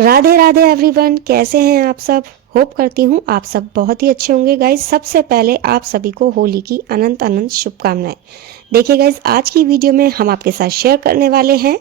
Radhe Radhe everyone, कैसे हैं आप सब। होप करती हूँ आप सब बहुत ही अच्छे होंगे गाइज। सबसे पहले आप सभी को होली की अनंत अनंत शुभकामनाएं। देखिए गाइज, आज की वीडियो में हम आपके साथ शेयर करने वाले हैं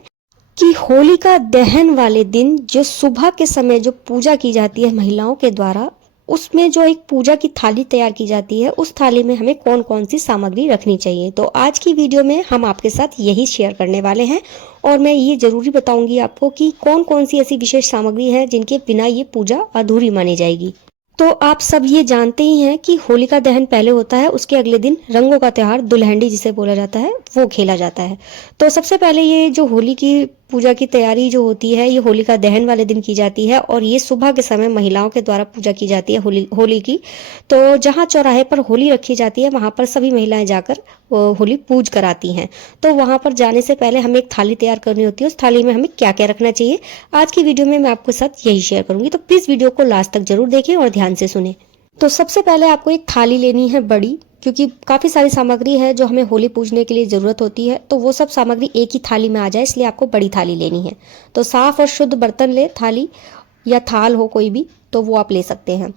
कि होलिका दहन वाले दिन जो सुबह के समय जो पूजा की जाती है महिलाओं के द्वारा, उसमें जो एक पूजा की थाली तैयार की जाती है, उस थाली में हमें कौन कौन सी सामग्री रखनी चाहिए। तो आज की वीडियो में हम आपके साथ यही शेयर करने वाले हैं और मैं ये जरूरी बताऊंगी आपको कि कौन कौन सी ऐसी विशेष सामग्री है जिनके बिना ये पूजा अधूरी मानी जाएगी। तो आप सब ये जानते ही हैं कि होलिका दहन पहले होता है, उसके अगले दिन रंगों का त्योहार दुल्हनडी जिसे बोला जाता है वो खेला जाता है। तो सबसे पहले ये जो होली की पूजा की तैयारी जो होती है, ये होलिका दहन वाले दिन की जाती है और ये सुबह के समय महिलाओं के द्वारा पूजा की जाती है होली की। तो जहाँ चौराहे पर होली रखी जाती है वहां पर सभी महिलाएं जाकर होली पूज कर आती हैं। तो वहां पर जाने से पहले हमें एक थाली तैयार करनी होती है। उस थाली में हमें क्या क्या रखना चाहिए आज की वीडियो में मैं आपके साथ यही शेयर करूंगी। तो प्लीज वीडियो को लास्ट तक जरूर देखें और ध्यान से सुने। तो सबसे पहले आपको एक थाली लेनी है बड़ी, क्योंकि काफी सारी सामग्री है जो हमें होली पूजने के लिए जरूरत होती है। तो वो सब सामग्री एक ही थाली में आ जाए, इसलिए आपको बड़ी थाली लेनी है। तो साफ और शुद्ध बर्तन ले, थाली या थाल हो कोई भी तो वो आप ले सकते हैं।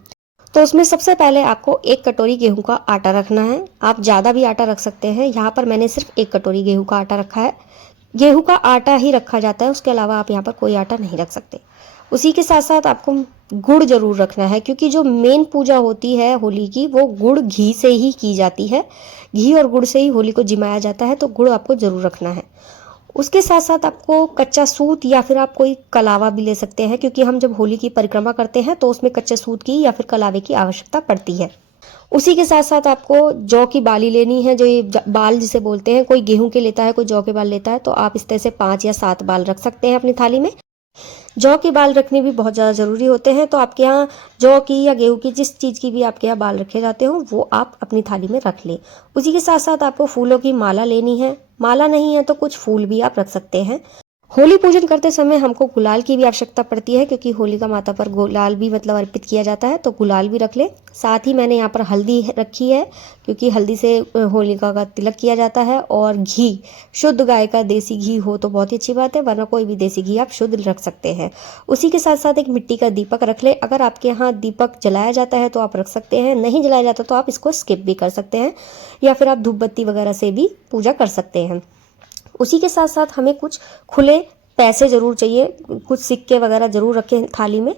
तो उसमें सबसे पहले आपको एक कटोरी गेहूं का आटा रखना है। आप ज़्यादा भी आटा रख सकते हैं, यहाँ पर मैंने सिर्फ एक कटोरी गेहूं का आटा रखा है। गेहूं का आटा ही रखा जाता है, उसके अलावा आप यहाँ पर कोई आटा नहीं रख सकते। उसी के साथ साथ आपको गुड़ जरूर रखना है, क्योंकि जो मेन पूजा होती है होली की वो गुड़ घी से ही की जाती है। घी और गुड़ से ही होली को जिमाया जाता है, तो गुड़ आपको जरूर रखना है। उसके साथ साथ आपको कच्चा सूत या फिर आप कोई कलावा भी ले सकते हैं, क्योंकि हम जब होली की परिक्रमा करते हैं तो उसमें कच्चे सूत की या फिर कलावे की आवश्यकता पड़ती है। उसी के साथ साथ आपको जौ की बाली लेनी है, जो ये बाल जिसे बोलते हैं। कोई गेहूं के लेता है, कोई जौ के बाल लेता है, तो आप इस तरह से 5 या 7 बाल रख सकते हैं अपनी थाली में। जौ के बाल रखने भी बहुत ज़्यादा ज़रूरी होते हैं, तो आपके यहाँ जौ की या गेहूं की जिस चीज़ की भी आपके यहाँ बाल रखे जाते हो वो आप अपनी थाली में रख लें। उसी के साथ साथ आपको फूलों की माला लेनी है। माला नहीं है तो कुछ फूल भी आप रख सकते हैं। होली पूजन करते समय हमको गुलाल की भी आवश्यकता पड़ती है, क्योंकि होलिका माता पर गुलाल भी मतलब अर्पित किया जाता है, तो गुलाल भी रख ले। साथ ही मैंने यहाँ पर हल्दी रखी है, क्योंकि हल्दी से होलिका का तिलक किया जाता है। और घी, शुद्ध गाय का देसी घी हो तो बहुत ही अच्छी बात है, वरना कोई भी देसी घी आप शुद्ध रख सकते हैं। उसी के साथ साथ एक मिट्टी का दीपक रख ले। अगर आपके यहाँ दीपक जलाया जाता है तो आप रख सकते हैं, नहीं जलाया जाता तो आप इसको स्किप भी कर सकते हैं, या फिर आप धूप बत्ती वगैरह से भी पूजा कर सकते हैं। उसी के साथ साथ हमें कुछ खुले पैसे जरूर चाहिए, कुछ सिक्के वगैरह जरूर रखें थाली में।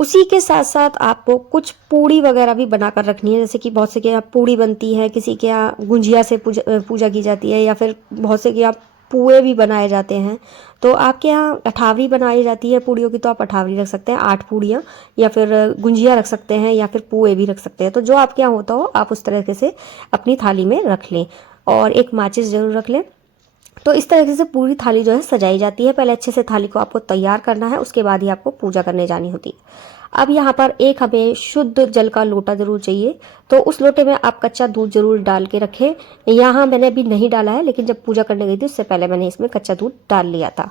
उसी के साथ साथ आपको कुछ पूड़ी वगैरह भी बनाकर रखनी है, जैसे कि बहुत से के यहाँ पूड़ी बनती है, किसी के यहाँ गुंजिया से पूजा की जाती है, या फिर बहुत से के यहाँ पुए भी बनाए जाते हैं। तो आपके यहाँ अठावरी बनाई जाती है पूड़ियों की, तो आप अठावरी रख सकते हैं, 8 पूड़ियाँ, या फिर गुंजिया रख सकते हैं, या फिर पुए भी रख सकते हैं। तो जो आपके यहाँ होता हो आप उस तरीके से अपनी थाली में रख लें। और एक माचिस जरूर रख लें। तो इस तरीके से पूरी थाली जो है सजाई जाती है। पहले अच्छे से थाली को आपको तैयार करना है, उसके बाद ही आपको पूजा करने जानी होती है। अब यहाँ पर एक हमें शुद्ध जल का लोटा जरूर चाहिए, तो उस लोटे में आप कच्चा दूध जरूर डाल के रखें। यहाँ मैंने अभी नहीं डाला है, लेकिन जब पूजा करने गई थी उससे पहले मैंने इसमें कच्चा दूध डाल लिया था।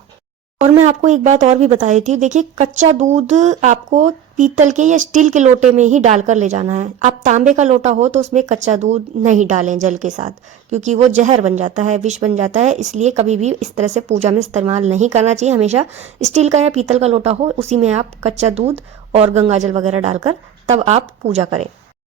और मैं आपको एक बात और भी बता देती हूँ, देखिए कच्चा दूध आपको पीतल के या स्टील के लोटे में ही डालकर ले जाना है। आप तांबे का लोटा हो तो उसमें कच्चा दूध नहीं डालें जल के साथ, क्योंकि वो जहर बन जाता है, विष बन जाता है। इसलिए कभी भी इस तरह से पूजा में इस्तेमाल नहीं करना चाहिए। हमेशा स्टील का या पीतल का लोटा हो, उसी में आप कच्चा दूध और गंगा जल वगैरह डालकर तब आप पूजा करें।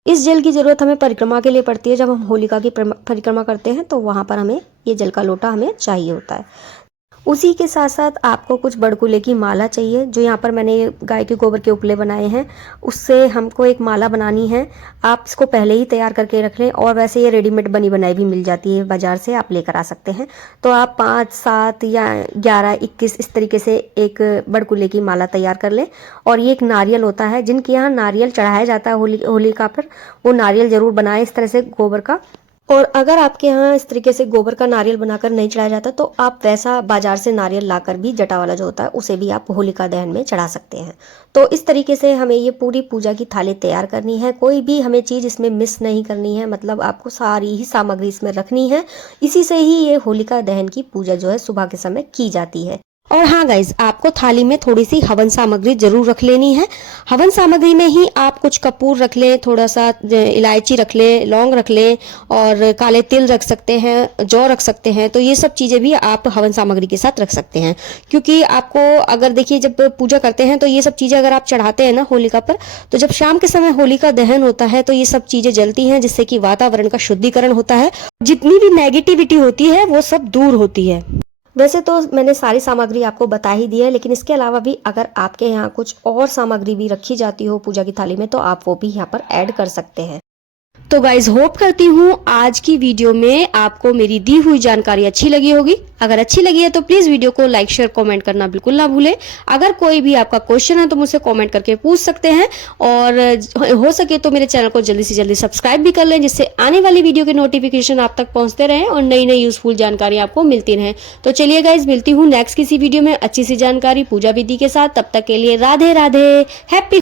इस जल की जरूरत हमें परिक्रमा के लिए पड़ती है। जब हम होलिका की परिक्रमा करते हैं तो वहां पर हमें ये जल का लोटा हमें चाहिए होता है। उसी के साथ साथ आपको कुछ बड़कुले की माला चाहिए, जो यहाँ पर मैंने गाय के गोबर के उपले बनाए हैं, उससे हमको एक माला बनानी है। आप इसको पहले ही तैयार करके रख लें, और वैसे ये रेडीमेड बनी बनाई भी मिल जाती है बाजार से, आप लेकर आ सकते हैं। तो आप 5, 7 या 11, 21 इस तरीके से एक बड़कुले की माला तैयार कर लें। और ये एक नारियल होता है, जिनके यहाँ नारियल चढ़ाया जाता है होलिका पर, वो नारियल जरूर बनाए इस तरह से गोबर का। और अगर आपके यहाँ इस तरीके से गोबर का नारियल बनाकर नहीं चढ़ाया जाता तो आप वैसा बाजार से नारियल लाकर भी, जटा वाला जो होता है, उसे भी आप होलिका दहन में चढ़ा सकते हैं। तो इस तरीके से हमें ये पूरी पूजा की थाली तैयार करनी है। कोई भी हमें चीज़ इसमें मिस नहीं करनी है, मतलब आपको सारी ही सामग्री इसमें रखनी है। इसी से ही ये होलिका दहन की पूजा जो है सुबह के समय की जाती है। और हाँ गाइज, आपको थाली में थोड़ी सी हवन सामग्री जरूर रख लेनी है। हवन सामग्री में ही आप कुछ कपूर रख लें, थोड़ा सा इलायची रख लें, लौंग रख लें और काले तिल रख सकते हैं, जौ रख सकते हैं। तो ये सब चीज़ें भी आप हवन सामग्री के साथ रख सकते हैं, क्योंकि आपको अगर देखिए जब पूजा करते हैं तो ये सब चीज़ें अगर आप चढ़ाते हैं ना होलिका पर, तो जब शाम के समय होलिका दहन होता है तो ये सब चीज़ें जलती हैं, जिससे कि वातावरण का शुद्धिकरण होता है, जितनी भी नेगेटिविटी होती है वो सब दूर होती है। वैसे तो मैंने सारी सामग्री आपको बता ही दी है, लेकिन इसके अलावा भी अगर आपके यहाँ कुछ और सामग्री भी रखी जाती हो पूजा की थाली में तो आप वो भी यहाँ पर ऐड कर सकते हैं। तो गाइज होप करती हूँ आज की वीडियो में आपको मेरी दी हुई जानकारी अच्छी लगी होगी। अगर अच्छी लगी है तो प्लीज वीडियो को लाइक शेयर कमेंट करना बिल्कुल ना भूलें। अगर कोई भी आपका क्वेश्चन है तो मुझसे कमेंट करके पूछ सकते हैं, और हो सके तो मेरे चैनल को जल्दी से जल्दी सब्सक्राइब भी कर लें, जिससे आने वाली वीडियो के नोटिफिकेशन आप तक पहुंचते रहें और नई नई यूजफुल जानकारी आपको मिलती रहे। तो चलिए गाइज, मिलती हूँ नेक्स्ट किसी वीडियो में अच्छी सी जानकारी पूजा विधि के साथ। तब तक के लिए राधे राधे, हैप्पी